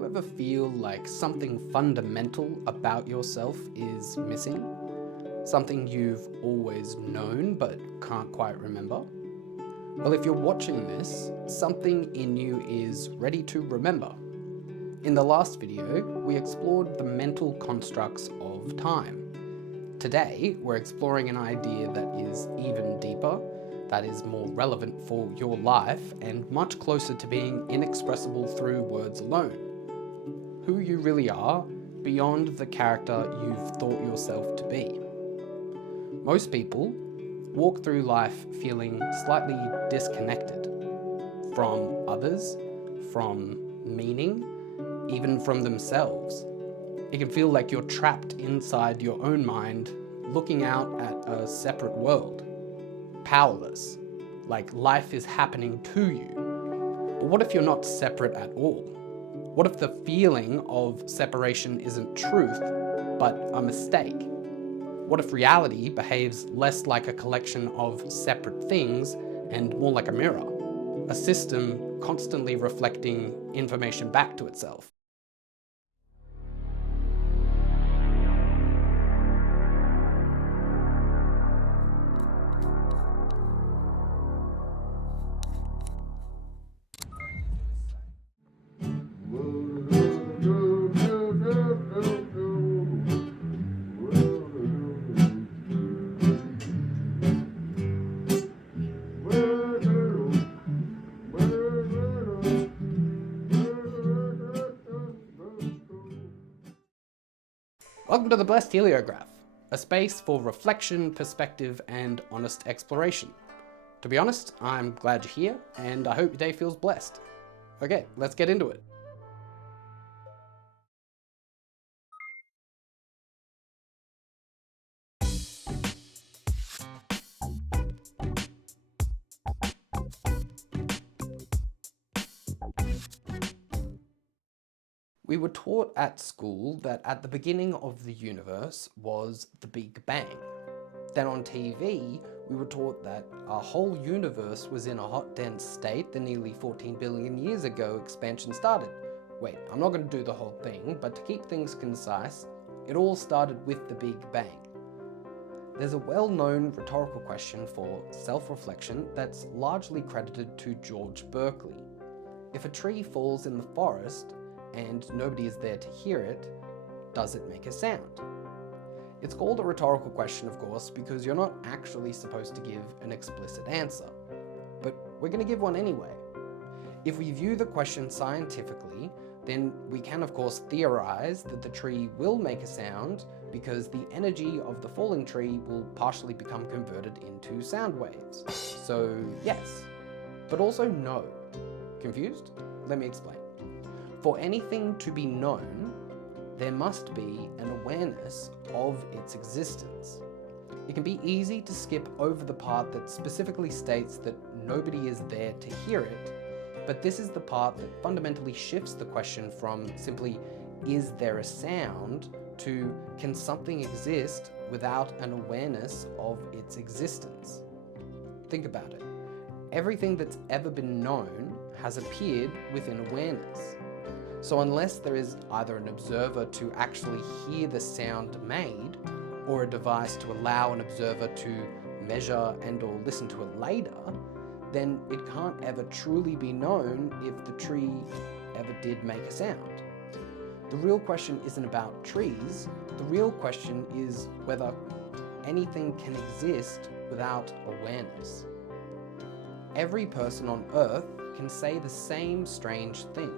you ever feel like something fundamental about yourself is missing? Something you've always known but can't quite remember? Well, if you're watching this, something in you is ready to remember. In the last video, we explored the mental constructs of time. Today, we're exploring an idea that is even deeper, that is more relevant for your life and much closer to being inexpressible through words alone. Who you really are beyond the character you've thought yourself to be. Most people walk through life feeling slightly disconnected from others, from meaning, even from themselves. It can feel like you're trapped inside your own mind, looking out at a separate world. Powerless, like life is happening to you. But what if you're not separate at all? What if the feeling of separation isn't truth, but a mistake? What if reality behaves less like a collection of separate things and more like a mirror? A system constantly reflecting information back to itself. Welcome to the Blessed Heliograph, a space for reflection, perspective, and honest exploration. To be honest, I'm glad you're here, and I hope your day feels blessed. Okay, let's get into it. We were taught at school that at the beginning of the universe was the Big Bang. Then on TV, we were taught that our whole universe was in a hot, dense state the nearly 14 billion years ago expansion started. Wait, I'm not going to do the whole thing, but to keep things concise, it all started with the Big Bang. There's a well-known rhetorical question for self-reflection that's largely credited to George Berkeley. If a tree falls in the forest, and nobody is there to hear it, does it make a sound? It's called a rhetorical question, of course, because you're not actually supposed to give an explicit answer. But we're going to give one anyway. If we view the question scientifically, then we can of course theorize that the tree will make a sound because the energy of the falling tree will partially become converted into sound waves. So yes, but also no. Confused? Let me explain. For anything to be known, there must be an awareness of its existence. It can be easy to skip over the part that specifically states that nobody is there to hear it, but this is the part that fundamentally shifts the question from simply, is there a sound, to can something exist without an awareness of its existence? Think about it. Everything that's ever been known has appeared within awareness. So unless there is either an observer to actually hear the sound made, or a device to allow an observer to measure and or listen to it later, then it can't ever truly be known if the tree ever did make a sound. The real question isn't about trees, the real question is whether anything can exist without awareness. Every person on Earth can say the same strange thing.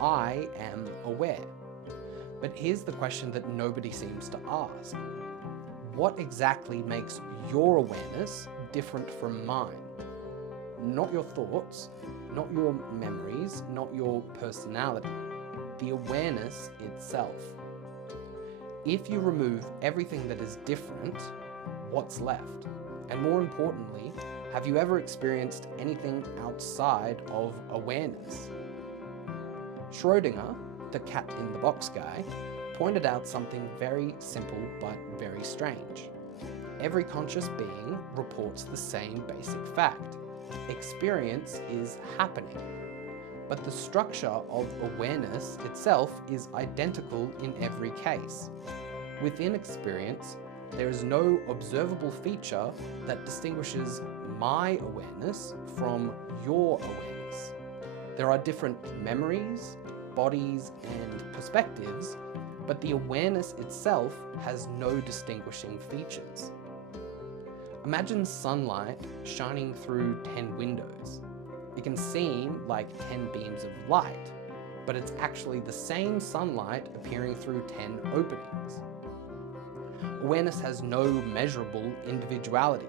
I am aware. But here's the question that nobody seems to ask. What exactly makes your awareness different from mine? Not your thoughts, not your memories, not your personality. The awareness itself. If you remove everything that is different, what's left? And more importantly, have you ever experienced anything outside of awareness? Schrödinger, the cat in the box guy, pointed out something very simple but very strange. Every conscious being reports the same basic fact. Experience is happening. but the structure of awareness itself is identical in every case. Within experience, there is no observable feature that distinguishes my awareness from your awareness. There are different memories, bodies, and perspectives, but the awareness itself has no distinguishing features. Imagine sunlight shining through 10 windows. It can seem like 10 beams of light, but it's actually the same sunlight appearing through 10 openings. Awareness has no measurable individuality.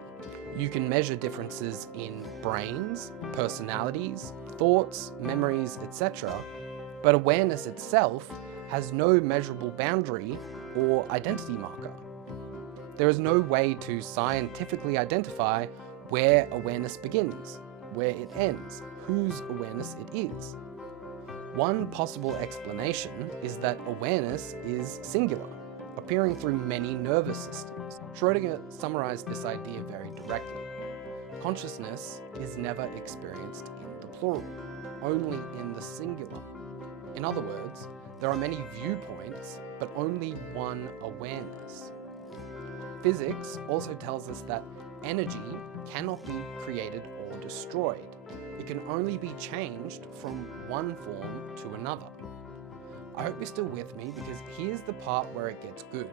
You can measure differences in brains, personalities, thoughts, memories, etc., but awareness itself has no measurable boundary or identity marker. There is no way to scientifically identify where awareness begins, where it ends, whose awareness it is. One possible explanation is that awareness is singular, appearing through many nervous systems. Schrödinger summarized this idea very directly. Consciousness is never experienced in the plural, only in the singular. In other words, there are many viewpoints, but only one awareness. Physics also tells us that energy cannot be created or destroyed. It can only be changed from one form to another. I hope you're still with me, because here's the part where it gets good.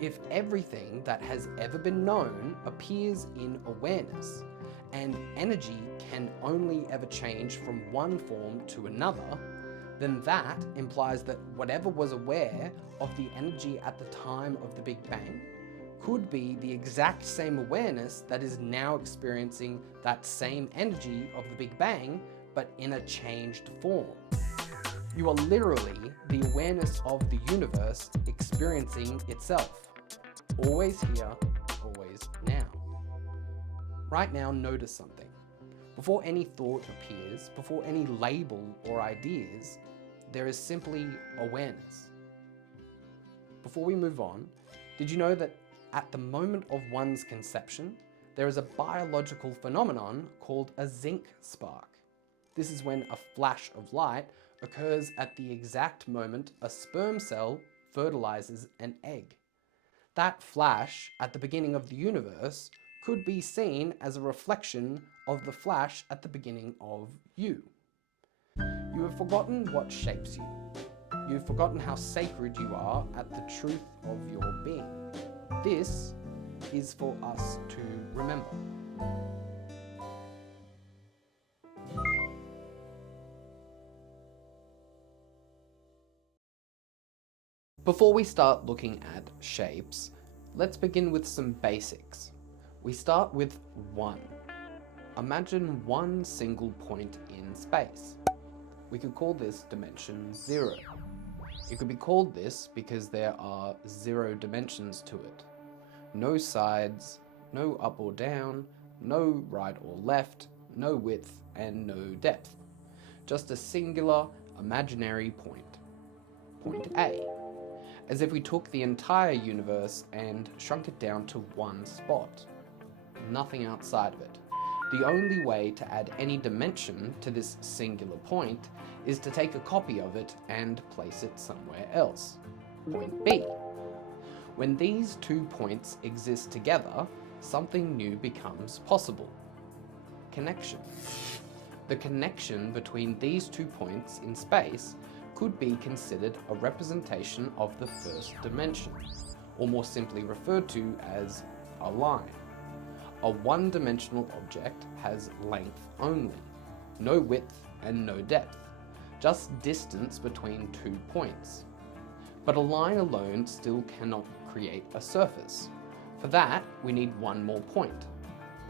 If everything that has ever been known appears in awareness, and energy can only ever change from one form to another, then that implies that whatever was aware of the energy at the time of the Big Bang could be the exact same awareness that is now experiencing that same energy of the Big Bang, but in a changed form. You are literally the awareness of the universe experiencing itself. Always here, always now. Right now, notice something. Before any thought appears, before any label or ideas, there is simply awareness. Before we move on, did you know that at the moment of one's conception, there is a biological phenomenon called a zinc spark? This is when a flash of light occurs at the exact moment a sperm cell fertilizes an egg. That flash at the beginning of the universe could be seen as a reflection of the flash at the beginning of you. You have forgotten what shapes you. You've forgotten how sacred you are at the truth of your being. This is for us to remember. Before we start looking at shapes, let's begin with some basics. We start with 1. Imagine one single point in space. We could call this dimension 0. It could be called this because there are 0 dimensions to it. No sides, no up or down, no right or left, no width, and no depth. Just a singular, imaginary point. Point A. As if we took the entire universe and shrunk it down to one spot. Nothing outside of it. The only way to add any dimension to this singular point is to take a copy of it and place it somewhere else. Point B. When these 2 points exist together, something new becomes possible. Connection. The connection between these 2 points in space could be considered a representation of the first dimension, or more simply referred to as a line. A one-dimensional object has length only, no width and no depth, just distance between 2 points. But a line alone still cannot create a surface. For that, we need one more point,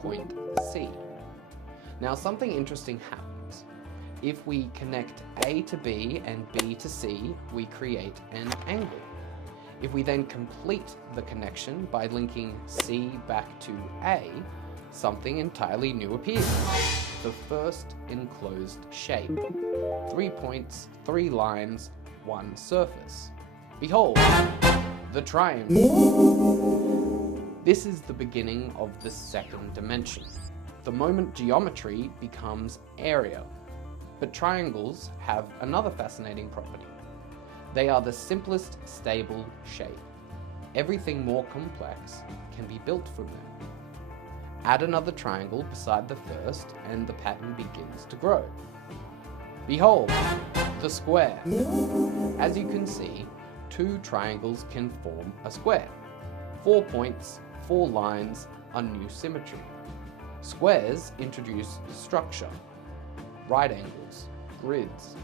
point C. Now, something interesting happens. If we connect A to B and B to C, we create an angle. If we then complete the connection by linking C back to A, something entirely new appears. The first enclosed shape. 3 points, 3 lines, 1 surface. Behold, the triangle. This is the beginning of the second dimension. The moment geometry becomes area. But triangles have another fascinating property. They are the simplest stable shape. Everything more complex can be built from them. Add another triangle beside the first and the pattern begins to grow. Behold, the square. As you can see, 2 triangles can form a square. 4 points, 4 lines, a new symmetry. Squares introduce structure, right angles, grids,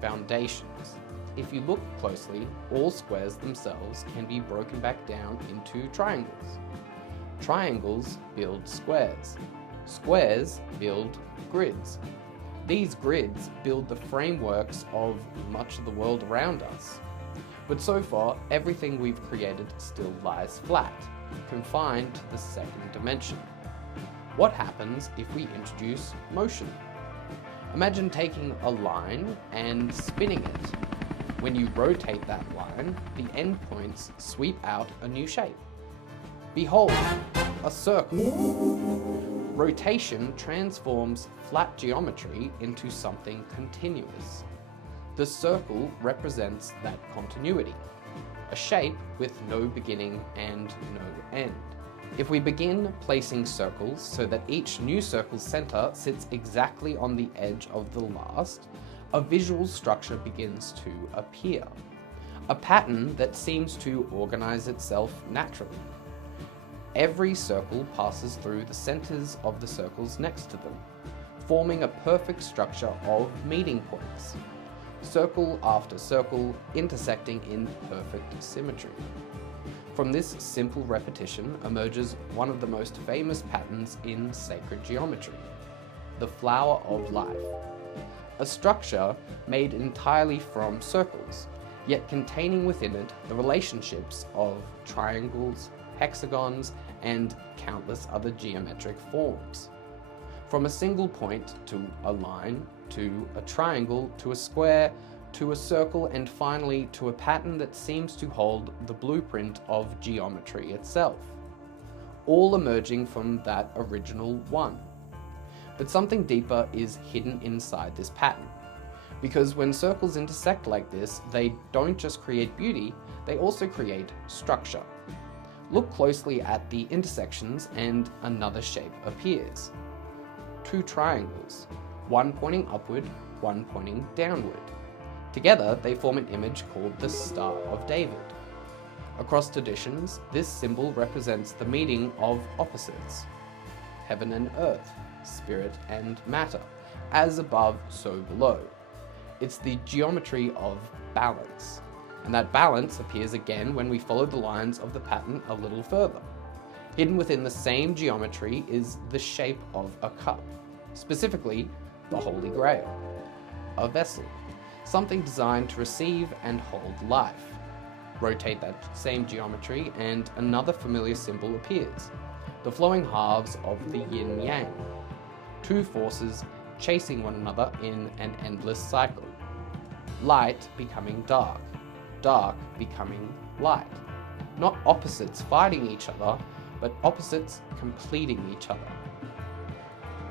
foundations. If you look closely, all squares themselves can be broken back down into triangles. Triangles build squares. Squares build grids. These grids build the frameworks of much of the world around us. But so far, everything we've created still lies flat, confined to the second dimension. What happens if we introduce motion? Imagine taking a line and spinning it. When you rotate that line, the endpoints sweep out a new shape. Behold, a circle. Rotation transforms flat geometry into something continuous. The circle represents that continuity, a shape with no beginning and no end. If we begin placing circles so that each new circle's center sits exactly on the edge of the last, a visual structure begins to appear. A pattern that seems to organize itself naturally. Every circle passes through the centers of the circles next to them, forming a perfect structure of meeting points. Circle after circle intersecting in perfect symmetry. From this simple repetition emerges one of the most famous patterns in sacred geometry, the flower of life. A structure made entirely from circles, yet containing within it the relationships of triangles, hexagons, and countless other geometric forms. From a single point to a line, to a triangle, to a square, to a circle, and finally to a pattern that seems to hold the blueprint of geometry itself, all emerging from that original one. But something deeper is hidden inside this pattern, because when circles intersect like this, they don't just create beauty, they also create structure. Look closely at the intersections and another shape appears. 2 triangles, one pointing upward, one pointing downward. Together, they form an image called the Star of David. Across traditions, this symbol represents the meeting of opposites, heaven and earth, spirit and matter, as above, so below. It's the geometry of balance, and that balance appears again when we follow the lines of the pattern a little further. Hidden within the same geometry is the shape of a cup, specifically the Holy Grail, a vessel, something designed to receive and hold life. Rotate that same geometry and another familiar symbol appears, the flowing halves of the yin-yang, 2 forces chasing one another in an endless cycle. Light becoming dark, dark becoming light. Not opposites fighting each other, but opposites completing each other.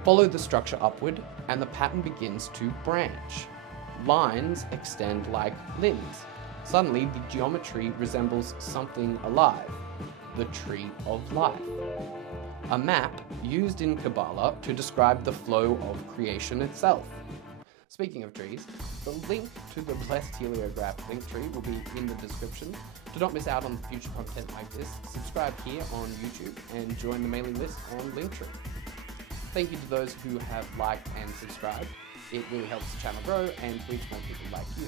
Follow the structure upward and the pattern begins to branch. Lines extend like limbs. Suddenly the geometry resembles something alive, the tree of life. A map used in Kabbalah to describe the flow of creation itself. Speaking of trees, the link to the Blessed Heliograph link tree will be in the description. To not miss out on future content like this, subscribe here on YouTube and join the mailing list on Linktree. Thank you to those who have liked and subscribed. It really helps the channel grow and reach more people like you.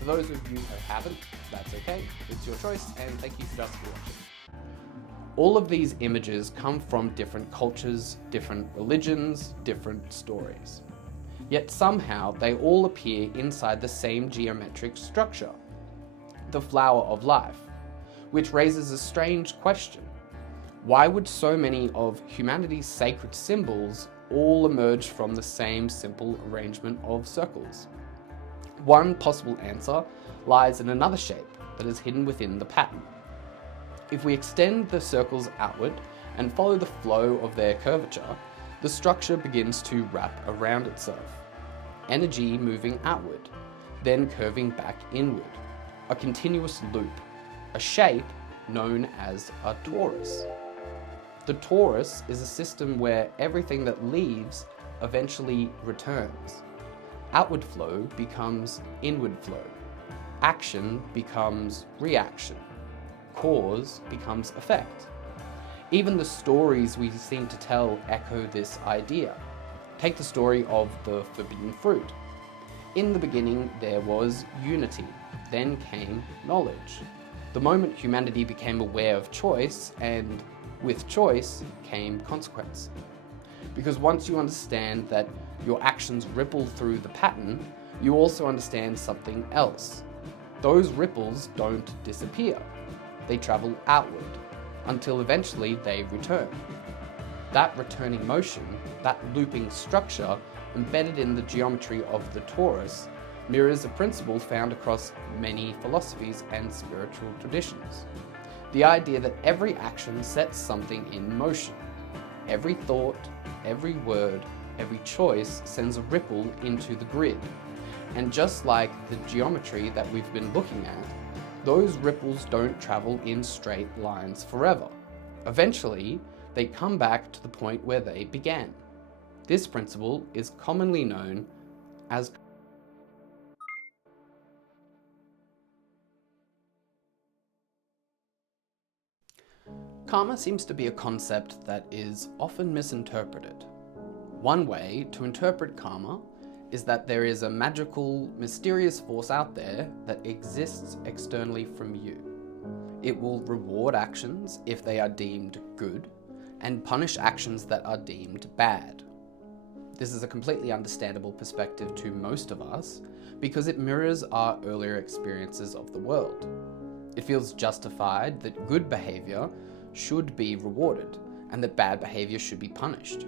For those of you who haven't, that's okay. It's your choice, and thank you just for watching. All of these images come from different cultures, different religions, different stories. Yet somehow they all appear inside the same geometric structure, the flower of life, which raises a strange question. Why would so many of humanity's sacred symbols all emerge from the same simple arrangement of circles? One possible answer lies in another shape that is hidden within the pattern. If we extend the circles outward and follow the flow of their curvature, the structure begins to wrap around itself. energy moving outward, then curving back inward, a continuous loop, a shape known as a torus. The torus is a system where everything that leaves eventually returns. Outward flow becomes inward flow. Action becomes reaction. Cause becomes effect. Even the stories we seem to tell echo this idea. Take the story of the forbidden fruit. In the beginning, there was unity, then came knowledge. The moment humanity became aware of choice, and with choice came consequence. Because once you understand that your actions ripple through the pattern, you also understand something else. Those ripples don't disappear. They travel outward, until eventually they return. That returning motion, that looping structure, embedded in the geometry of the torus, mirrors a principle found across many philosophies and spiritual traditions. The idea that every action sets something in motion. Every thought, every word, every choice sends a ripple into the grid. And just like the geometry that we've been looking at, those ripples don't travel in straight lines forever. Eventually, they come back to the point where they began. This principle is commonly known as karma. Seems to be a concept that is often misinterpreted. One way to interpret karma is that there is a magical, mysterious force out there that exists externally from you. It will reward actions if they are deemed good, and punish actions that are deemed bad. This is a completely understandable perspective to most of us because it mirrors our earlier experiences of the world. It feels justified that good behavior should be rewarded and that bad behavior should be punished.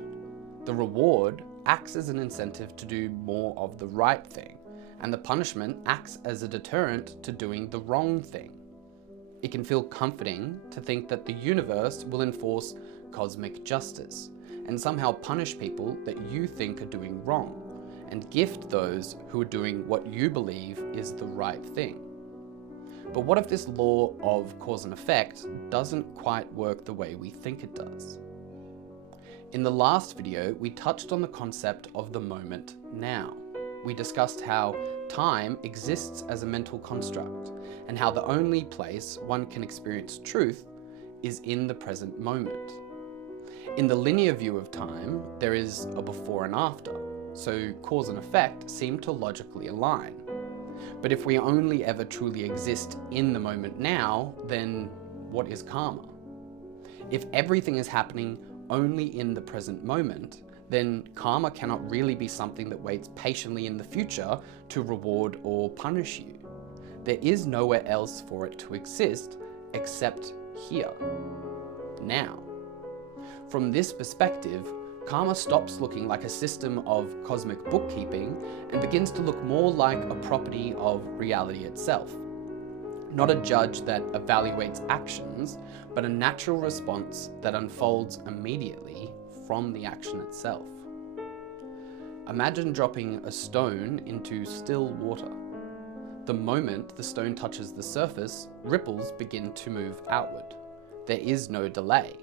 The reward acts as an incentive to do more of the right thing, and the punishment acts as a deterrent to doing the wrong thing. It can feel comforting to think that the universe will enforce cosmic justice and somehow punish people that you think are doing wrong, and gift those who are doing what you believe is the right thing. But what if this law of cause and effect doesn't quite work the way we think it does? In the last video, we touched on the concept of the moment now. We discussed how time exists as a mental construct, and how the only place one can experience truth is in the present moment. In the linear view of time, there is a before and after, so cause and effect seem to logically align. But if we only ever truly exist in the moment now, then what is karma? If everything is happening only in the present moment, then karma cannot really be something that waits patiently in the future to reward or punish you. There is nowhere else for it to exist except here, now. From this perspective, karma stops looking like a system of cosmic bookkeeping and begins to look more like a property of reality itself. Not a judge that evaluates actions, but a natural response that unfolds immediately from the action itself. Imagine dropping a stone into still water. The moment the stone touches the surface, ripples begin to move outward. There is no delay,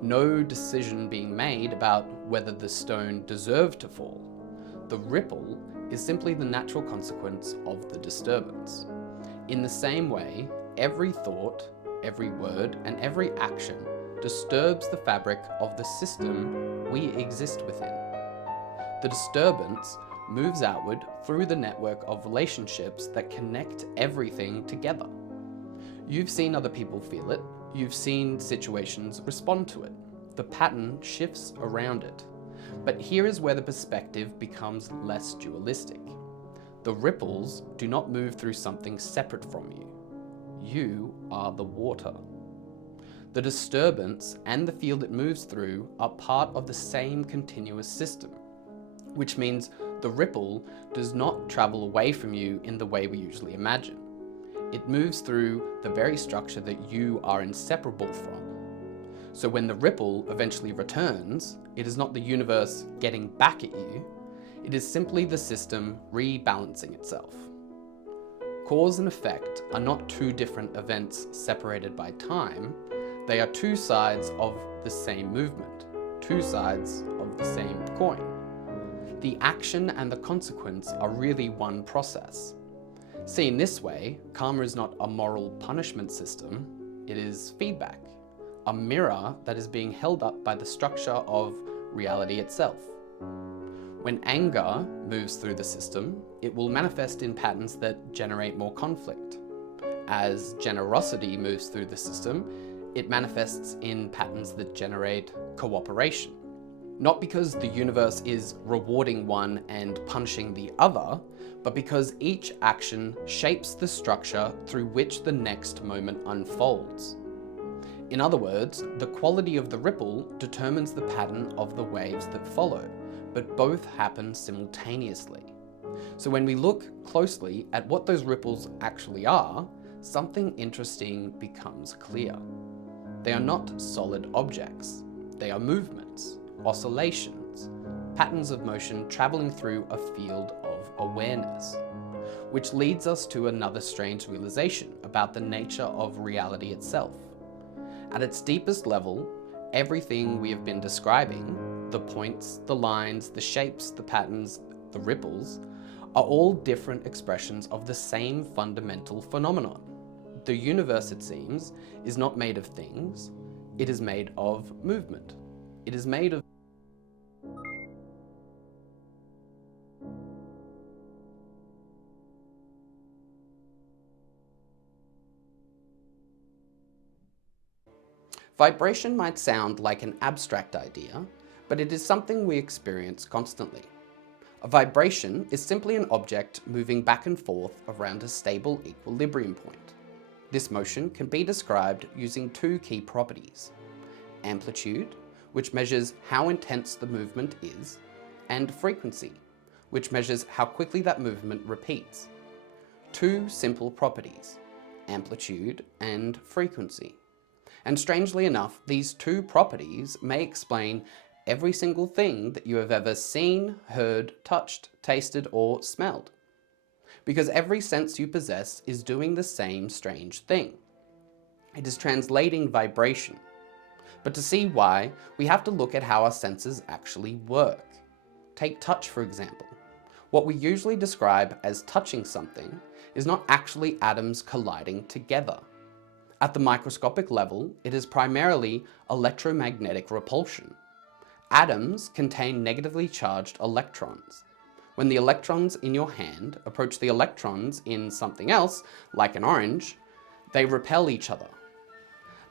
no decision being made about whether the stone deserved to fall. The ripple is simply the natural consequence of the disturbance. In the same way, every thought, every word, and every action disturbs the fabric of the system we exist within. The disturbance moves outward through the network of relationships that connect everything together. You've seen other people feel it. You've seen situations respond to it. The pattern shifts around it. But here is where the perspective becomes less dualistic. The ripples do not move through something separate from you. You are the water. The disturbance and the field it moves through are part of the same continuous system, which means the ripple does not travel away from you in the way we usually imagine. It moves through the very structure that you are inseparable from. So when the ripple eventually returns, it is not the universe getting back at you, It is simply the system rebalancing itself. Cause and effect are not two different events separated by time, they are two sides of the same movement, two sides of the same coin. The action and the consequence are really one process. Seen this way, karma is not a moral punishment system, it is feedback, a mirror that is being held up by the structure of reality itself. When anger moves through the system, it will manifest in patterns that generate more conflict. As generosity moves through the system, it manifests in patterns that generate cooperation. Not because the universe is rewarding one and punishing the other, but because each action shapes the structure through which the next moment unfolds. In other words, the quality of the ripple determines the pattern of the waves that follow, but both happen simultaneously. So when we look closely at what those ripples actually are, something interesting becomes clear. They are not solid objects. They are movements, oscillations, patterns of motion traveling through a field of awareness, which leads us to another strange realization about the nature of reality itself. At its deepest level, everything we have been describing, the points, the lines, the shapes, the patterns, the ripples, are all different expressions of the same fundamental phenomenon. The universe, it seems, is not made of things, it is made of movement. It is made of Vibration might sound like an abstract idea, but it is something we experience constantly. A vibration is simply an object moving back and forth around a stable equilibrium point. This motion can be described using two key properties: amplitude, which measures how intense the movement is, and frequency, which measures how quickly that movement repeats. Two simple properties, amplitude and frequency. And strangely enough, these two properties may explain every single thing that you have ever seen, heard, touched, tasted, or smelled. Because every sense you possess is doing the same strange thing. It is translating vibration. But to see why, we have to look at how our senses actually work. Take touch, for example. What we usually describe as touching something is not actually atoms colliding together. At the microscopic level, it is primarily electromagnetic repulsion. Atoms contain negatively charged electrons. When the electrons in your hand approach the electrons in something else, like an orange, they repel each other.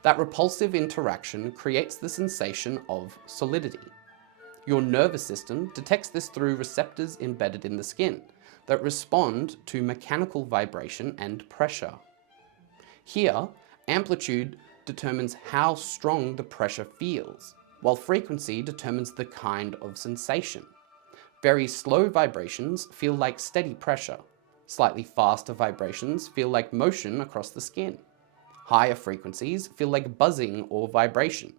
That repulsive interaction creates the sensation of solidity. Your nervous system detects this through receptors embedded in the skin that respond to mechanical vibration and pressure. Here, amplitude determines how strong the pressure feels, while frequency determines the kind of sensation. Very slow vibrations feel like steady pressure. Slightly faster vibrations feel like motion across the skin. Higher frequencies feel like buzzing or vibration.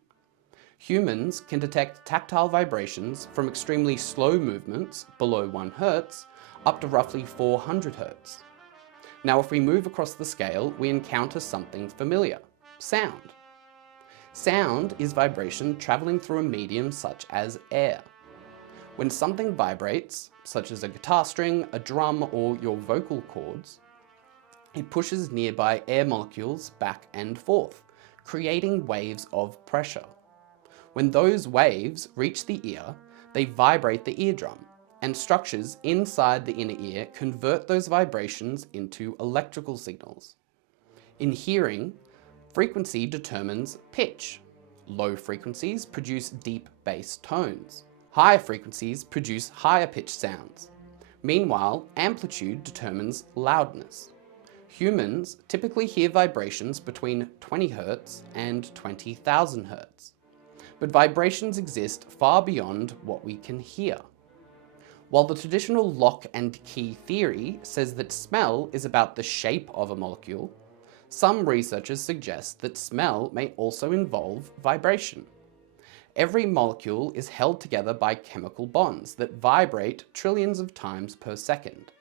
Humans can detect tactile vibrations from extremely slow movements, below 1 Hz, up to roughly 400 Hz. Now, if we move across the scale, we encounter something familiar: sound. Sound is vibration traveling through a medium such as air. When something vibrates, such as a guitar string, a drum, or your vocal cords, it pushes nearby air molecules back and forth, creating waves of pressure. When those waves reach the ear, they vibrate the eardrum, and structures inside the inner ear convert those vibrations into electrical signals. In hearing, frequency determines pitch. Low frequencies produce deep bass tones. Higher frequencies produce higher pitched sounds. Meanwhile, amplitude determines loudness. Humans typically hear vibrations between 20 Hz and 20,000 Hz. But vibrations exist far beyond what we can hear. While the traditional lock and key theory says that smell is about the shape of a molecule, some researchers suggest that smell may also involve vibration. Every molecule is held together by chemical bonds that vibrate trillions of times per second.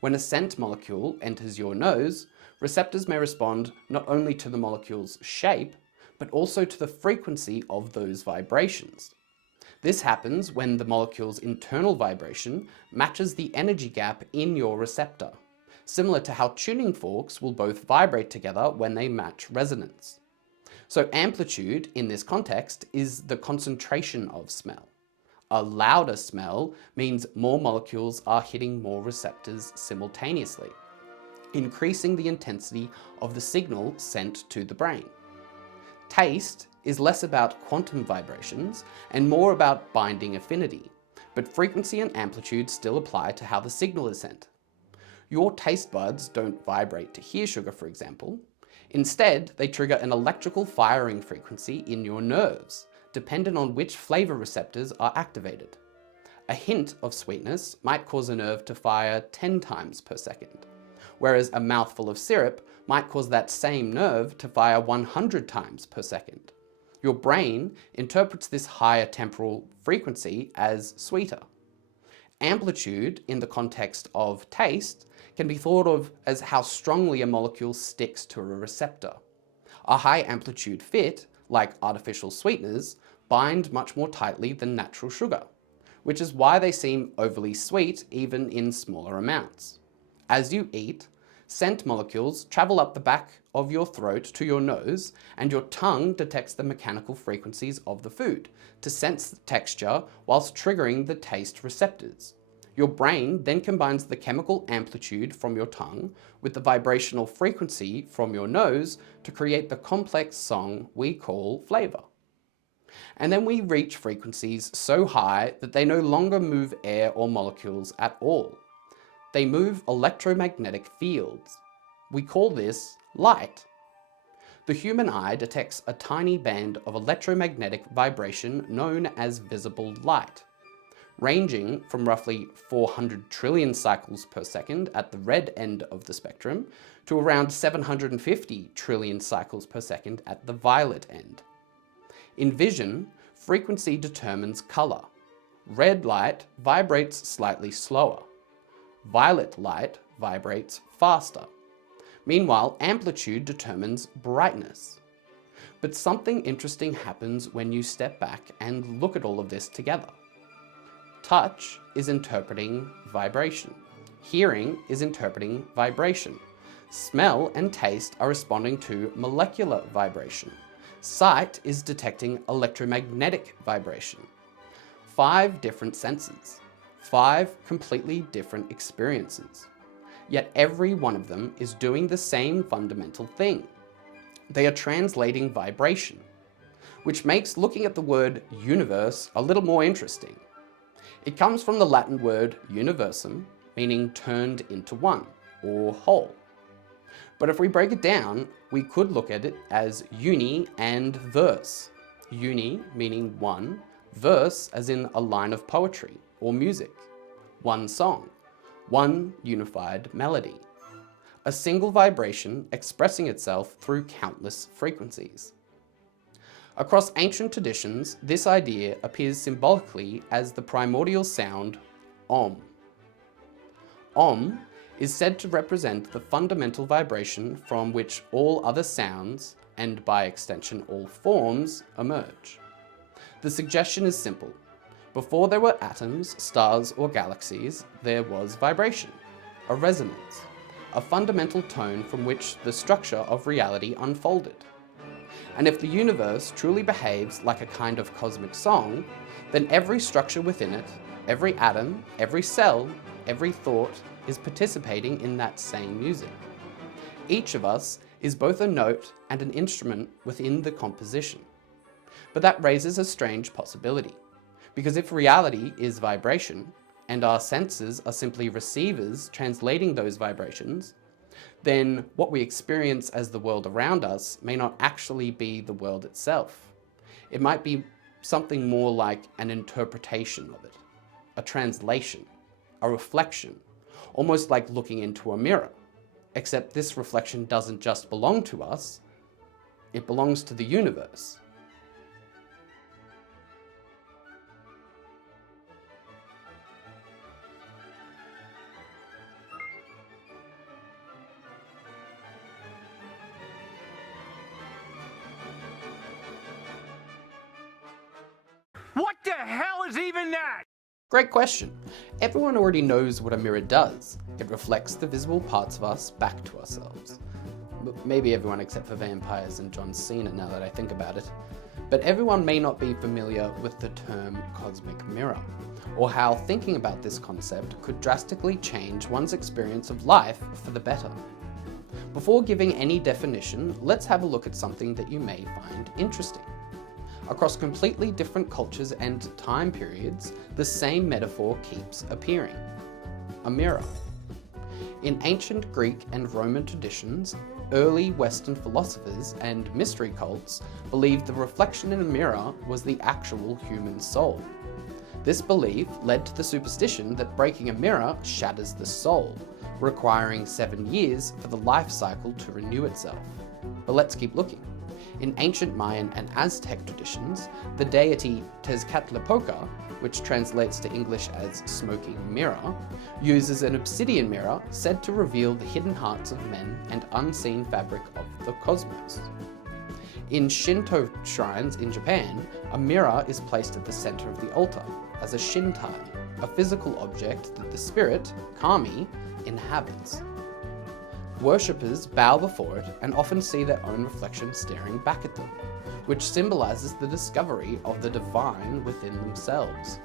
When a scent molecule enters your nose, receptors may respond not only to the molecule's shape, but also to the frequency of those vibrations. This happens when the molecule's internal vibration matches the energy gap in your receptor, similar to how tuning forks will both vibrate together when they match resonance. So amplitude, in this context, is the concentration of smell. A louder smell means more molecules are hitting more receptors simultaneously, increasing the intensity of the signal sent to the brain. Taste is less about quantum vibrations and more about binding affinity, but frequency and amplitude still apply to how the signal is sent. Your taste buds don't vibrate to hear sugar, for example. Instead, they trigger an electrical firing frequency in your nerves, dependent on which flavor receptors are activated. A hint of sweetness might cause a nerve to fire 10 times per second, whereas a mouthful of syrup might cause that same nerve to fire 100 times per second. Your brain interprets this higher temporal frequency as sweeter. Amplitude, in the context of taste, can be thought of as how strongly a molecule sticks to a receptor. A high amplitude fit, like artificial sweeteners, bind much more tightly than natural sugar, which is why they seem overly sweet even in smaller amounts. As you eat, scent molecules travel up the back of your throat to your nose, and your tongue detects the mechanical frequencies of the food to sense the texture whilst triggering the taste receptors. Your brain then combines the chemical amplitude from your tongue with the vibrational frequency from your nose to create the complex song we call flavor. And then we reach frequencies so high that they no longer move air or molecules at all. They move electromagnetic fields. We call this light. The human eye detects a tiny band of electromagnetic vibration known as visible light, ranging from roughly 400 trillion cycles per second at the red end of the spectrum to around 750 trillion cycles per second at the violet end. In vision, frequency determines color. Red light vibrates slightly slower. Violet light vibrates faster. Meanwhile, amplitude determines brightness. But something interesting happens when you step back and look at all of this together. Touch is interpreting vibration. Hearing is interpreting vibration. Smell and taste are responding to molecular vibration. Sight is detecting electromagnetic vibration. 5 different senses. 5 completely different experiences. Yet every one of them is doing the same fundamental thing. They are translating vibration, which makes looking at the word universe a little more interesting. It comes from the Latin word universum, meaning turned into one, or whole. But if we break it down, we could look at it as uni and verse. Uni meaning one, verse as in a line of poetry or music. One song, one unified melody. A single vibration expressing itself through countless frequencies. Across ancient traditions, this idea appears symbolically as the primordial sound Om. Om is said to represent the fundamental vibration from which all other sounds, and by extension all forms, emerge. The suggestion is simple. Before there were atoms, stars, or galaxies, there was vibration, a resonance, a fundamental tone from which the structure of reality unfolded. And if the universe truly behaves like a kind of cosmic song, then every structure within it, every atom, every cell, every thought is participating in that same music. Each of us is both a note and an instrument within the composition. But that raises a strange possibility, because if reality is vibration, and our senses are simply receivers translating those vibrations, then what we experience as the world around us may not actually be the world itself. It might be something more like an interpretation of it, a translation, a reflection, almost like looking into a mirror, except this reflection doesn't just belong to us, it belongs to the universe. What the hell is even that? Great question. Everyone already knows what a mirror does. It reflects the visible parts of us back to ourselves. Maybe everyone except for vampires and John Cena, now that I think about it. But everyone may not be familiar with the term cosmic mirror, or how thinking about this concept could drastically change one's experience of life for the better. Before giving any definition, let's have a look at something that you may find interesting. Across completely different cultures and time periods, the same metaphor keeps appearing: a mirror. In ancient Greek and Roman traditions, early Western philosophers and mystery cults believed the reflection in a mirror was the actual human soul. This belief led to the superstition that breaking a mirror shatters the soul, requiring 7 years for the life cycle to renew itself. But let's keep looking. In ancient Mayan and Aztec traditions, the deity Tezcatlipoca, which translates to English as smoking mirror, uses an obsidian mirror said to reveal the hidden hearts of men and unseen fabric of the cosmos. In Shinto shrines in Japan, a mirror is placed at the center of the altar as a shintai, a physical object that the spirit, kami, inhabits. Worshippers bow before it and often see their own reflection staring back at them, which symbolizes the discovery of the divine within themselves.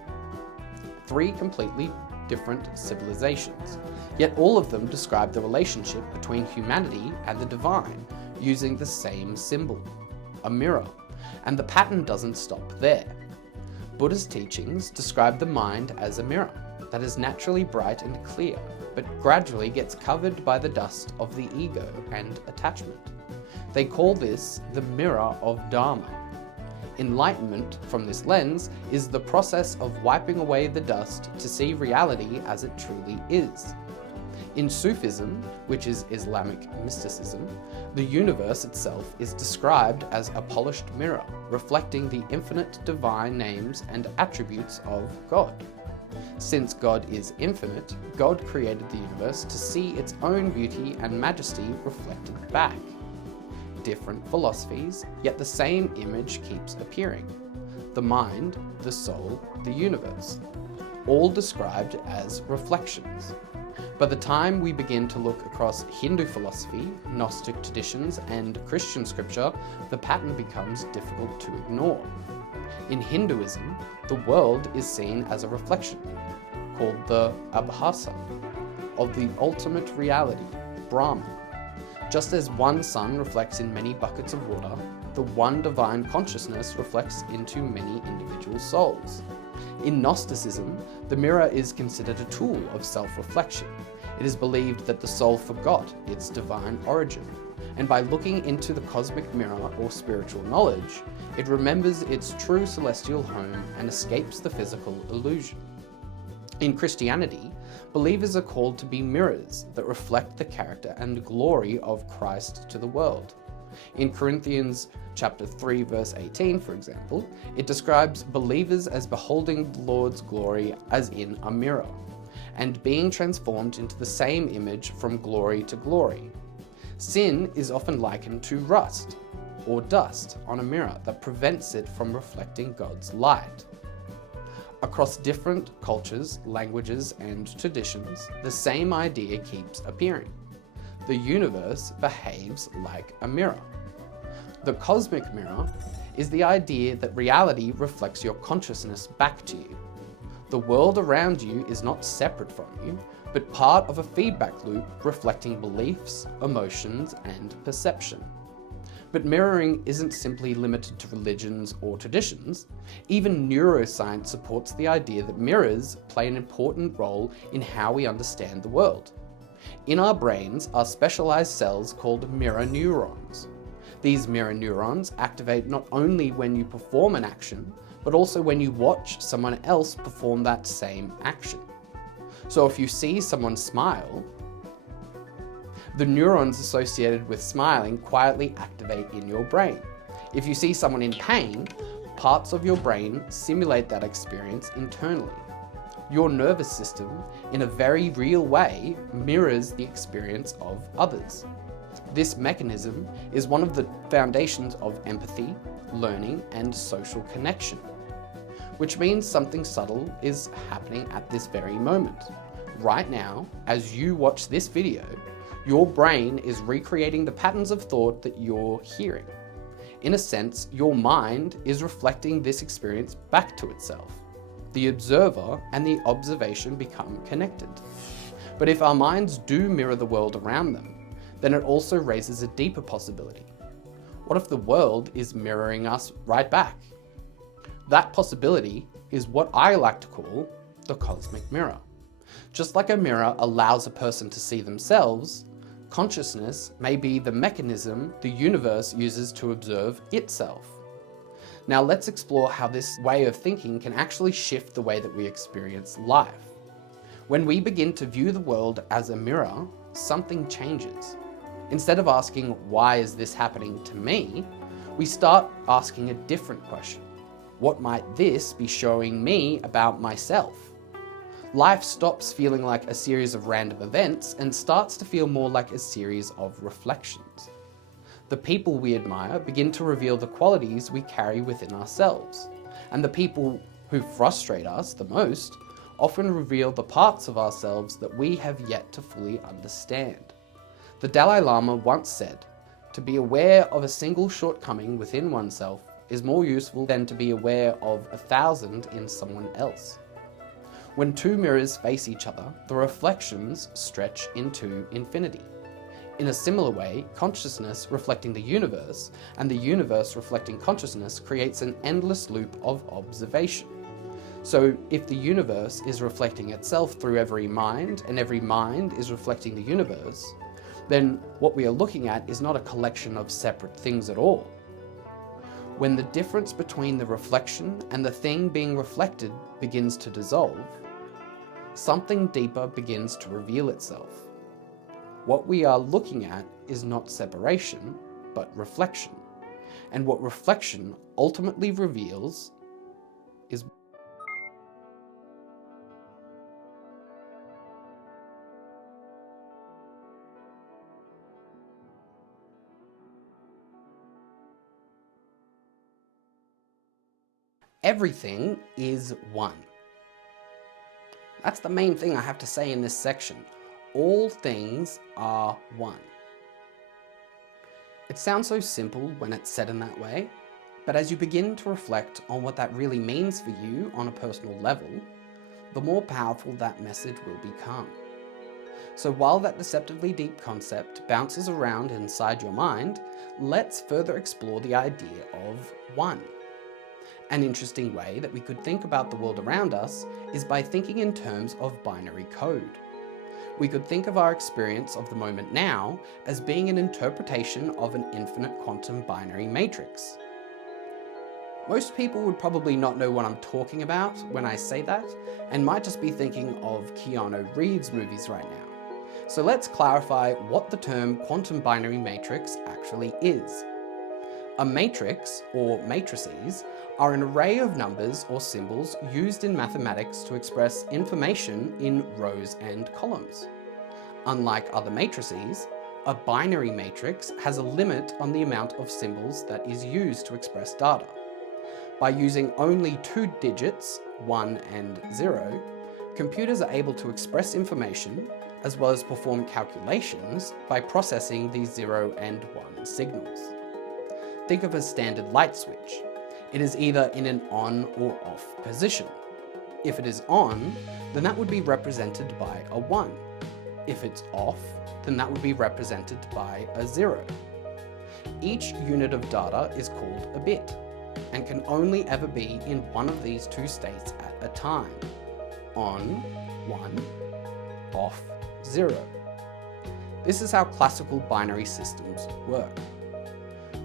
3 completely different civilizations, yet all of them describe the relationship between humanity and the divine using the same symbol, a mirror, and the pattern doesn't stop there. Buddha's teachings describe the mind as a mirror that is naturally bright and clear, but gradually gets covered by the dust of the ego and attachment. They call this the mirror of Dharma. Enlightenment from this lens is the process of wiping away the dust to see reality as it truly is. In Sufism, which is Islamic mysticism, the universe itself is described as a polished mirror, reflecting the infinite divine names and attributes of God. Since God is infinite, God created the universe to see its own beauty and majesty reflected back. Different philosophies, yet the same image keeps appearing: the mind, the soul, the universe, all described as reflections. By the time we begin to look across Hindu philosophy, Gnostic traditions, and Christian scripture, the pattern becomes difficult to ignore. In Hinduism, the world is seen as a reflection, called the Abhasa, of the ultimate reality, Brahman. Just as one sun reflects in many buckets of water, the one divine consciousness reflects into many individual souls. In Gnosticism, the mirror is considered a tool of self-reflection. It is believed that the soul forgot its divine origin, and by looking into the cosmic mirror or spiritual knowledge, it remembers its true celestial home and escapes the physical illusion. In Christianity, believers are called to be mirrors that reflect the character and glory of Christ to the world. In Corinthians chapter 3 verse 18, for example, it describes believers as beholding the Lord's glory as in a mirror, and being transformed into the same image from glory to glory. Sin is often likened to rust or dust on a mirror that prevents it from reflecting God's light. Across different cultures, languages, and traditions, the same idea keeps appearing. The universe behaves like a mirror. The cosmic mirror is the idea that reality reflects your consciousness back to you. The world around you is not separate from you, but part of a feedback loop reflecting beliefs, emotions, and perception. But mirroring isn't simply limited to religions or traditions. Even neuroscience supports the idea that mirrors play an important role in how we understand the world. In our brains are specialized cells called mirror neurons. These mirror neurons activate not only when you perform an action, but also when you watch someone else perform that same action. So if you see someone smile, the neurons associated with smiling quietly activate in your brain. If you see someone in pain, parts of your brain simulate that experience internally. Your nervous system, in a very real way, mirrors the experience of others. This mechanism is one of the foundations of empathy, learning, and social connection. which means something subtle is happening at this very moment. Right now, as you watch this video, your brain is recreating the patterns of thought that you're hearing. In a sense, your mind is reflecting this experience back to itself. The observer and the observation become connected. But if our minds do mirror the world around them, then it also raises a deeper possibility. What if the world is mirroring us right back? That possibility is what I like to call the cosmic mirror. Just like a mirror allows a person to see themselves, consciousness may be the mechanism the universe uses to observe itself. Now let's explore how this way of thinking can actually shift the way that we experience life. When we begin to view the world as a mirror, something changes. Instead of asking, why is this happening to me? We start asking a different question. What might this be showing me about myself? Life stops feeling like a series of random events and starts to feel more like a series of reflections. The people we admire begin to reveal the qualities we carry within ourselves, and the people who frustrate us the most often reveal the parts of ourselves that we have yet to fully understand. The Dalai Lama once said, "To be aware of a single shortcoming within oneself is more useful than to be aware of 1,000 in someone else." When two mirrors face each other, the reflections stretch into infinity. In a similar way, consciousness reflecting the universe and the universe reflecting consciousness creates an endless loop of observation. So if the universe is reflecting itself through every mind and every mind is reflecting the universe, then what we are looking at is not a collection of separate things at all. When the difference between the reflection and the thing being reflected begins to dissolve, something deeper begins to reveal itself. What we are looking at is not separation, but reflection. And what reflection ultimately reveals is everything is one. That's the main thing I have to say in this section. All things are one. It sounds so simple when it's said in that way, but as you begin to reflect on what that really means for you on a personal level, the more powerful that message will become. So while that deceptively deep concept bounces around inside your mind, let's further explore the idea of one. An interesting way that we could think about the world around us is by thinking in terms of binary code. We could think of our experience of the moment now as being an interpretation of an infinite quantum binary matrix. Most people would probably not know what I'm talking about when I say that, and might just be thinking of Keanu Reeves movies right now. So let's clarify what the term quantum binary matrix actually is. A matrix, or matrices, are an array of numbers or symbols used in mathematics to express information in rows and columns. Unlike other matrices, a binary matrix has a limit on the amount of symbols that is used to express data. By using only two digits, 1 and 0, computers are able to express information as well as perform calculations by processing these 0 and 1 signals. Think of a standard light switch. It is either in an on or off position. If it is on, then that would be represented by a 1. If it's off, then that would be represented by a 0. Each unit of data is called a bit, and can only ever be in one of these two states at a time. On, 1, off, 0. This is how classical binary systems work.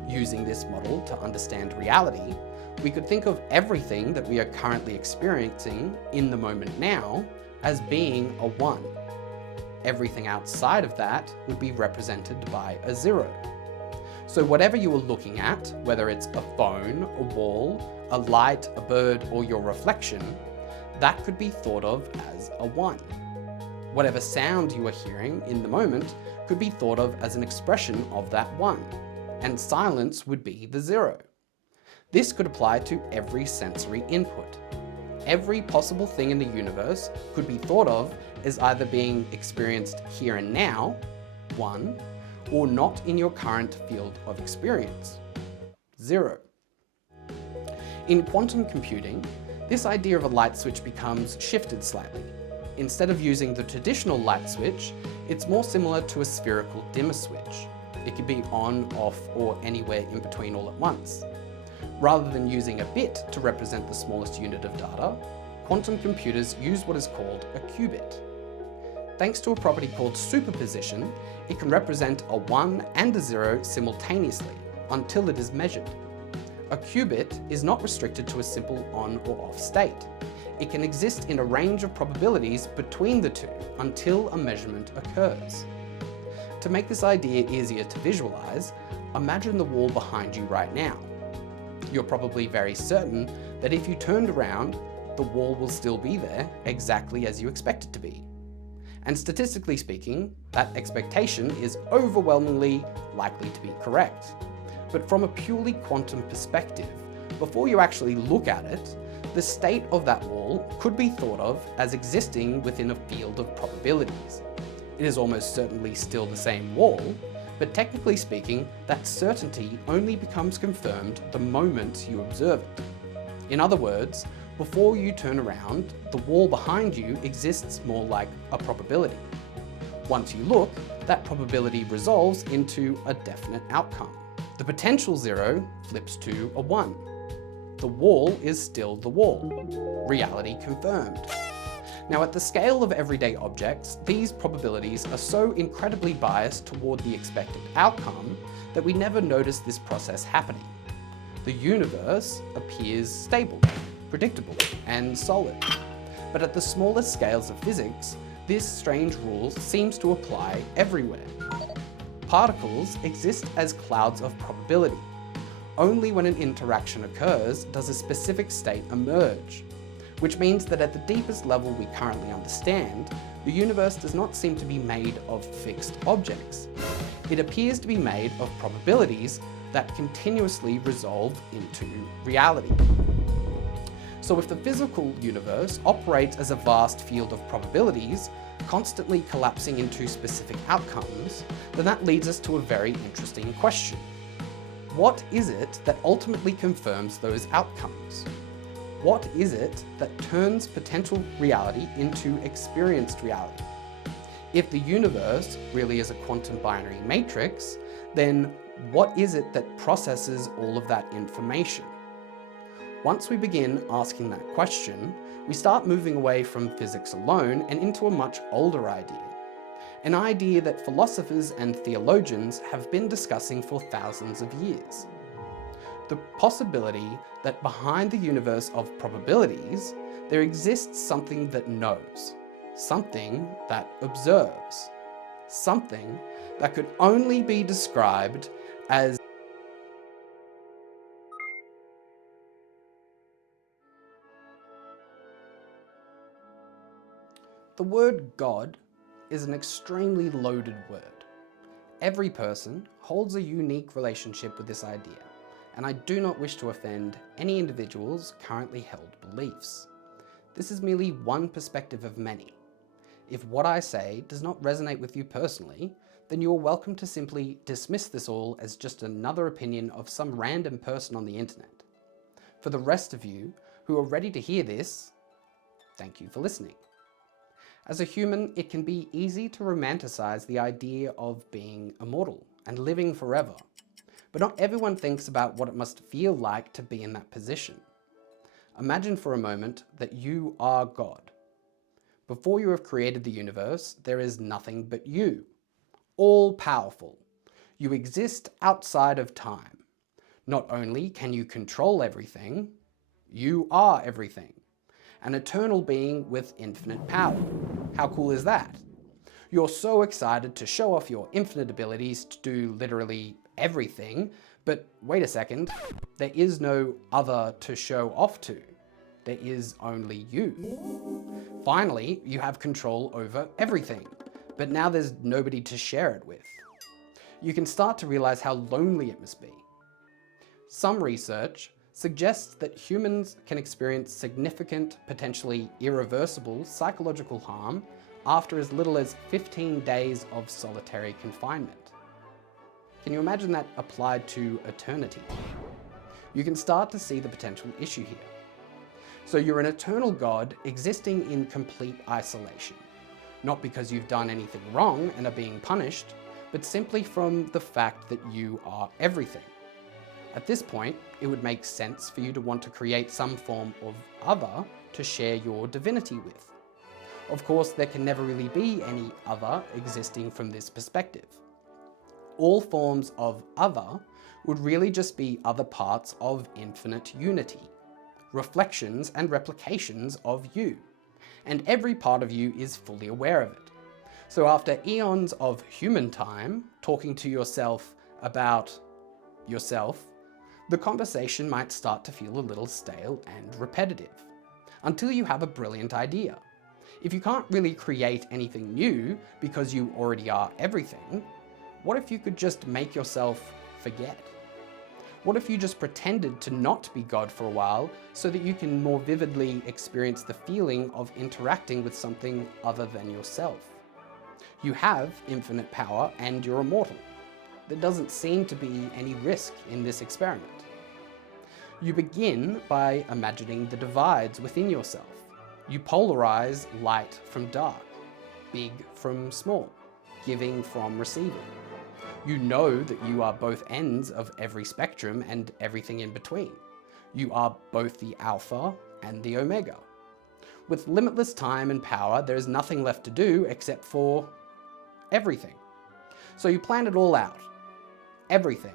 Using this model to understand reality, we could think of everything that we are currently experiencing in the moment now as being a 1. Everything outside of that would be represented by a 0. So whatever you are looking at, whether it's a phone, a wall, a light, a bird, or your reflection, that could be thought of as a 1. Whatever sound you are hearing in the moment could be thought of as an expression of that 1. And silence would be the 0. This could apply to every sensory input. Every possible thing in the universe could be thought of as either being experienced here and now, 1, or not in your current field of experience, 0. In quantum computing, this idea of a light switch becomes shifted slightly. Instead of using the traditional light switch, it's more similar to a spherical dimmer switch. It can be on, off, or anywhere in between all at once. Rather than using a bit to represent the smallest unit of data, quantum computers use what is called a qubit. Thanks to a property called superposition, it can represent a 1 and a 0 simultaneously until it is measured. A qubit is not restricted to a simple on or off state. It can exist in a range of probabilities between the two until a measurement occurs. To make this idea easier to visualize, imagine the wall behind you right now. You're probably very certain that if you turned around, the wall will still be there exactly as you expect it to be. And statistically speaking, that expectation is overwhelmingly likely to be correct. But from a purely quantum perspective, before you actually look at it, the state of that wall could be thought of as existing within a field of probabilities. It is almost certainly still the same wall, but technically speaking, that certainty only becomes confirmed the moment you observe it. In other words, before you turn around, the wall behind you exists more like a probability. Once you look, that probability resolves into a definite outcome. The potential 0 flips to a 1. The wall is still the wall. Reality confirmed. Now, at the scale of everyday objects, these probabilities are so incredibly biased toward the expected outcome that we never notice this process happening. The universe appears stable, predictable, and solid. But at the smallest scales of physics, this strange rule seems to apply everywhere. Particles exist as clouds of probability. Only when an interaction occurs does a specific state emerge, which means that at the deepest level we currently understand, the universe does not seem to be made of fixed objects. It appears to be made of probabilities that continuously resolve into reality. So if the physical universe operates as a vast field of probabilities, constantly collapsing into specific outcomes, then that leads us to a very interesting question. What is it that ultimately confirms those outcomes? What is it that turns potential reality into experienced reality? If the universe really is a quantum binary matrix, then what is it that processes all of that information? Once we begin asking that question, we start moving away from physics alone and into a much older idea. An idea that philosophers and theologians have been discussing for thousands of years. The possibility that behind the universe of probabilities, there exists something that knows, something that observes, something that could only be described as the word God is an extremely loaded word. Every person holds a unique relationship with this idea, and I do not wish to offend any individual's currently held beliefs. This is merely one perspective of many. If what I say does not resonate with you personally, then you are welcome to simply dismiss this all as just another opinion of some random person on the internet. For the rest of you who are ready to hear this, thank you for listening. As a human, it can be easy to romanticize the idea of being immortal and living forever. But not everyone thinks about what it must feel like to be in that position. Imagine for a moment that you are God. Before you have created the universe, there is nothing but you, all powerful. You exist outside of time. Not only can you control everything, you are everything. An eternal being with infinite power. How cool is that? You're so excited to show off your infinite abilities to do literally everything, but wait a second, there is no other to show off to. There is only you. Finally, you have control over everything, but now there's nobody to share it with. You can start to realize how lonely it must be. Some research suggests that humans can experience significant, potentially irreversible psychological harm after as little as 15 days of solitary confinement. Can you imagine that applied to eternity? You can start to see the potential issue here. So you're an eternal God existing in complete isolation, not because you've done anything wrong and are being punished, but simply from the fact that you are everything. At this point, it would make sense for you to want to create some form of other to share your divinity with. Of course, there can never really be any other existing from this perspective. All forms of other would really just be other parts of infinite unity, reflections and replications of you, and every part of you is fully aware of it. So after eons of human time talking to yourself about yourself, the conversation might start to feel a little stale and repetitive, until you have a brilliant idea. If you can't really create anything new because you already are everything, what if you could just make yourself forget? What if you just pretended to not be God for a while so that you can more vividly experience the feeling of interacting with something other than yourself? You have infinite power and you're immortal. There doesn't seem to be any risk in this experiment. You begin by imagining the divides within yourself. You polarize light from dark, big from small, giving from receiving. You know that you are both ends of every spectrum and everything in between. You are both the Alpha and the Omega. With limitless time and power, there is nothing left to do except for everything. So you plan it all out. Everything.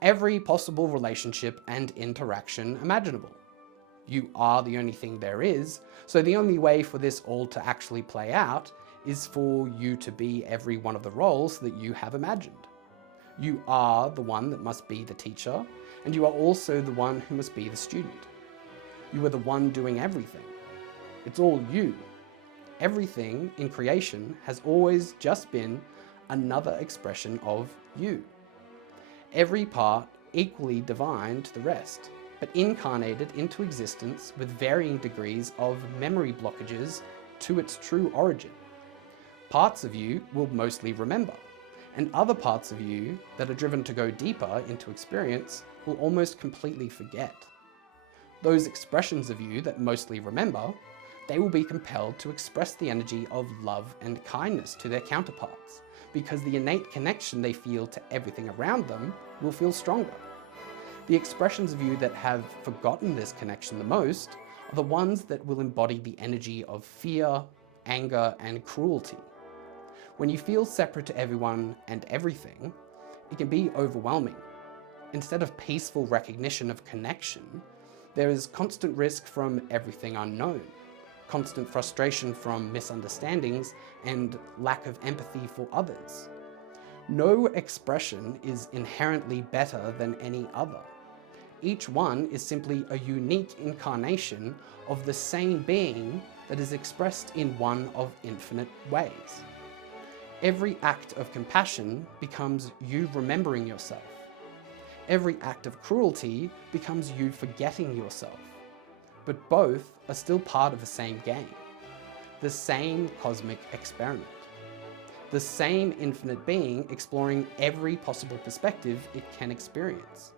Every possible relationship and interaction imaginable. You are the only thing there is, so the only way for this all to actually play out is for you to be every one of the roles that you have imagined. You are the one that must be the teacher, and you are also the one who must be the student. You are the one doing everything. It's all you. Everything in creation has always just been another expression of you. Every part equally divine to the rest, but incarnated into existence with varying degrees of memory blockages to its true origin. Parts of you will mostly remember, and other parts of you that are driven to go deeper into experience will almost completely forget. Those expressions of you that mostly remember, they will be compelled to express the energy of love and kindness to their counterparts, because the innate connection they feel to everything around them will feel stronger. The expressions of you that have forgotten this connection the most are the ones that will embody the energy of fear, anger, and cruelty. When you feel separate to everyone and everything, it can be overwhelming. Instead of peaceful recognition of connection, there is constant risk from everything unknown, constant frustration from misunderstandings, and lack of empathy for others. No expression is inherently better than any other. Each one is simply a unique incarnation of the same being that is expressed in one of infinite ways. Every act of compassion becomes you remembering yourself. Every act of cruelty becomes you forgetting yourself. But both are still part of the same game, the same cosmic experiment, the same infinite being exploring every possible perspective it can experience.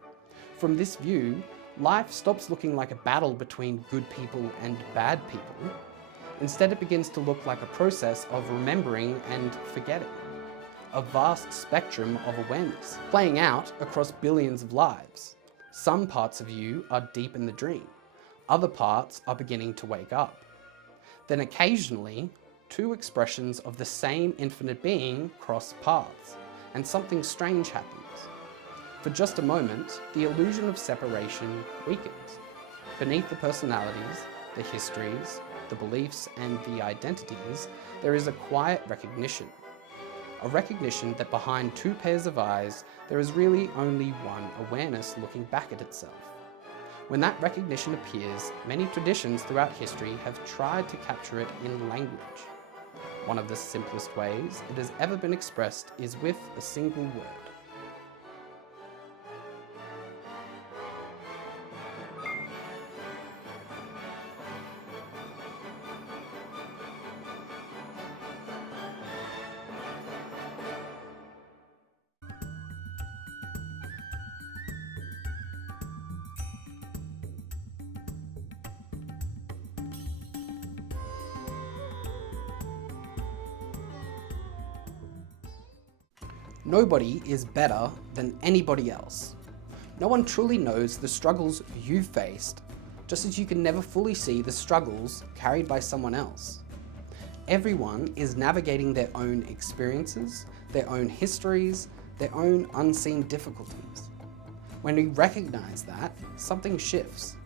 From this view, life stops looking like a battle between good people and bad people. Instead, it begins to look like a process of remembering and forgetting, a vast spectrum of awareness, playing out across billions of lives. Some parts of you are deep in the dream, other parts are beginning to wake up. Then occasionally, two expressions of the same infinite being cross paths, and something strange happens. For just a moment, the illusion of separation weakens. Beneath the personalities, the histories, the beliefs, and the identities, there is a quiet recognition. A recognition that behind two pairs of eyes, there is really only one awareness looking back at itself. When that recognition appears, many traditions throughout history have tried to capture it in language. One of the simplest ways it has ever been expressed is with a single word. Nobody is better than anybody else. No one truly knows the struggles you faced, just as you can never fully see the struggles carried by someone else. Everyone is navigating their own experiences, their own histories, their own unseen difficulties. When we recognize that, something shifts.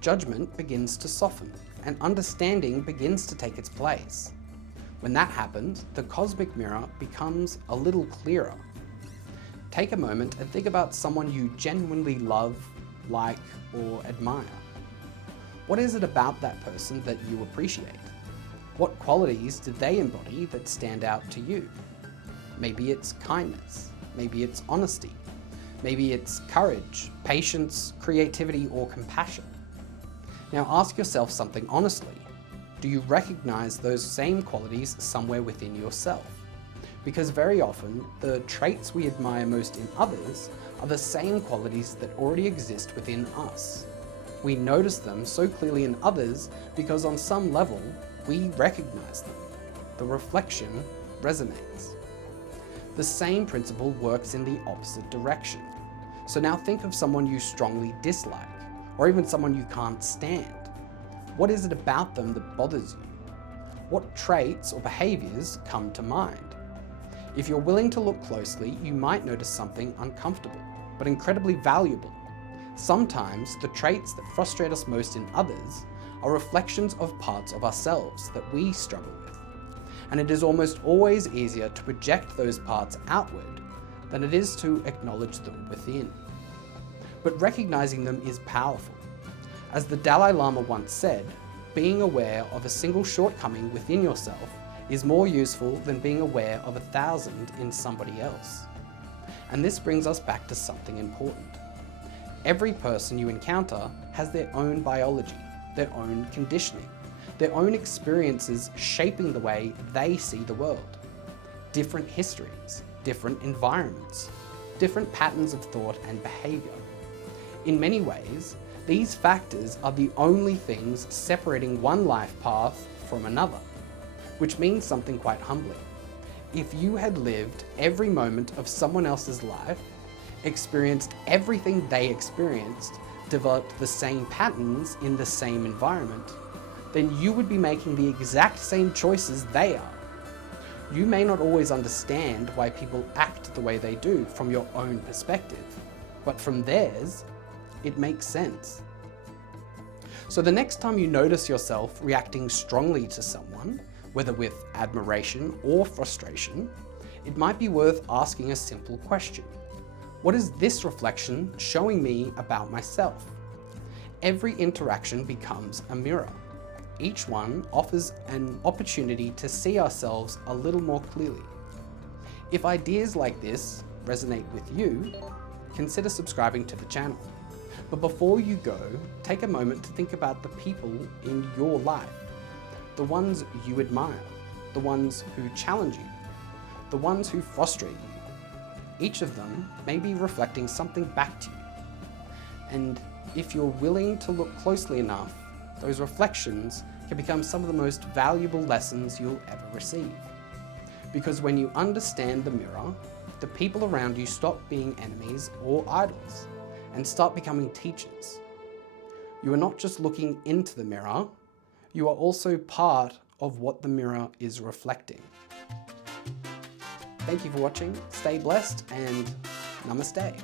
Judgment begins to soften, and understanding begins to take its place. When that happens, the cosmic mirror becomes a little clearer. Take a moment and think about someone you genuinely love, like, or admire. What is it about that person that you appreciate? What qualities do they embody that stand out to you? Maybe it's kindness, maybe it's honesty, maybe it's courage, patience, creativity, or compassion. Now ask yourself something honestly. Do you recognize those same qualities somewhere within yourself? Because very often, the traits we admire most in others are the same qualities that already exist within us. We notice them so clearly in others because on some level, we recognize them. The reflection resonates. The same principle works in the opposite direction. So now think of someone you strongly dislike, or even someone you can't stand. What is it about them that bothers you? What traits or behaviors come to mind? If you're willing to look closely, you might notice something uncomfortable, but incredibly valuable. Sometimes the traits that frustrate us most in others are reflections of parts of ourselves that we struggle with. And it is almost always easier to project those parts outward than it is to acknowledge them within. But recognizing them is powerful. As the Dalai Lama once said, being aware of a single shortcoming within yourself is more useful than being aware of 1,000 in somebody else. And this brings us back to something important. Every person you encounter has their own biology, their own conditioning, their own experiences shaping the way they see the world. Different histories, different environments, different patterns of thought and behavior. In many ways, these factors are the only things separating one life path from another, which means something quite humbling. If you had lived every moment of someone else's life, experienced everything they experienced, developed the same patterns in the same environment, then you would be making the exact same choices they are. You may not always understand why people act the way they do from your own perspective, but from theirs, it makes sense. So the next time you notice yourself reacting strongly to someone, whether with admiration or frustration, it might be worth asking a simple question. What is this reflection showing me about myself? Every interaction becomes a mirror. Each one offers an opportunity to see ourselves a little more clearly. If ideas like this resonate with you, consider subscribing to the channel. But before you go, take a moment to think about the people in your life. The ones you admire, the ones who challenge you, the ones who frustrate you. Each of them may be reflecting something back to you. And if you're willing to look closely enough, those reflections can become some of the most valuable lessons you'll ever receive. Because when you understand the mirror, the people around you stop being enemies or idols and start becoming teachers. You are not just looking into the mirror, you are also part of what the mirror is reflecting. Thank you for watching, stay blessed, and Namaste.